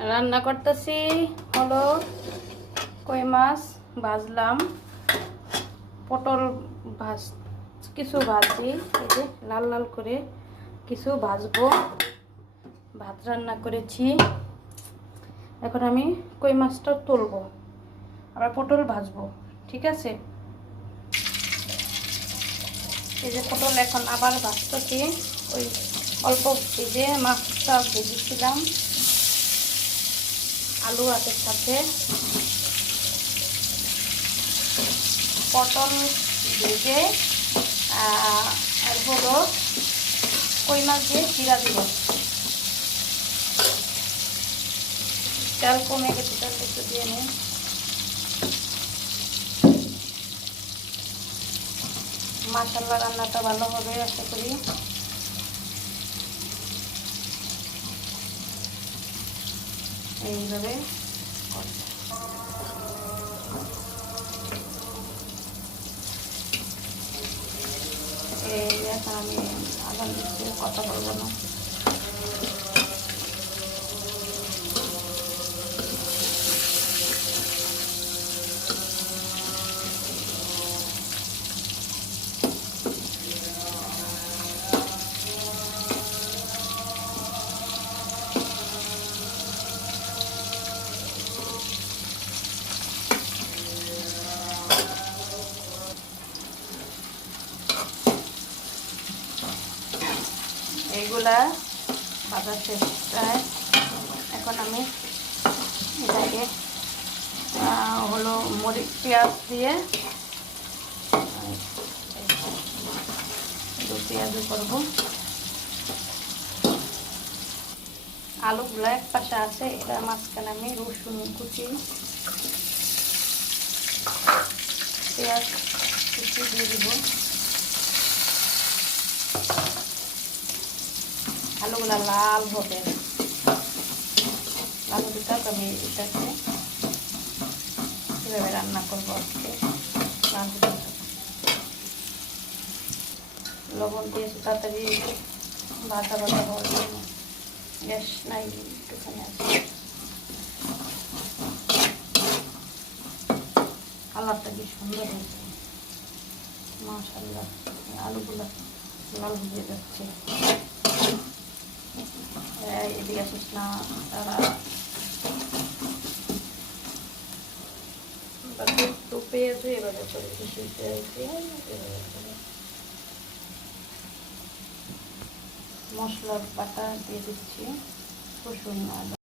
রান্না করতেছি হলো কই মাছ ভাজলাম, পটল কিছু ভাজি, এই যে লাল লাল করে কিছু ভাজবো। ভাত রান্না করেছি, এখন আমি কই মাছটা তুলবো, আবার পটল ভাজবো। ঠিক আছে, এই যে পটল এখন আবার ভাজতেছি। ওই অল্প ভেজে মাছটা ভেজেছিলাম, আলু আছে সাথে, পটল ভেজে আর হলো কই মাছ দিয়ে চিরা দিব। তেল কমে গেছে, তেল একটু দিয়ে নিই। মাশাআল্লাহ, রান্নাটা ভালো হবে আশা করি। এইভাবে এই এখন আমি আগাম দিচ্ছি, কথা বলবো না। এইগুলা ভাজা শেষ প্রায়। এখন আমি এটাকে হলো মরিচ পেঁয়াজ দিয়ে পেঁয়াজ করবো। আলুগুলা এক পাশে আছে, এটা মাঝখানে আমি রসুন কুচি, পেঁয়াজ কুচি দিয়ে দিব। আলুগুলা লাল হবে, আলু দিতে আমি এটাকে কীভাবে রান্না করবো আজকে। লবণ দিয়েছি তাড়াতাড়ি ভাজা ভাজা হওয়ার জন্য। গ্যাস নাই, একটুখানি আছে। কালারটা কি সুন্দর হয়েছে, মাশাআল্লাহ। আলুগুলো লাল হয়ে যাচ্ছে। এদিকে আসিস না, তারা একটু পেঁয়াজ এভাবে করে মশলার বাটা দিয়ে দিচ্ছি, রসুন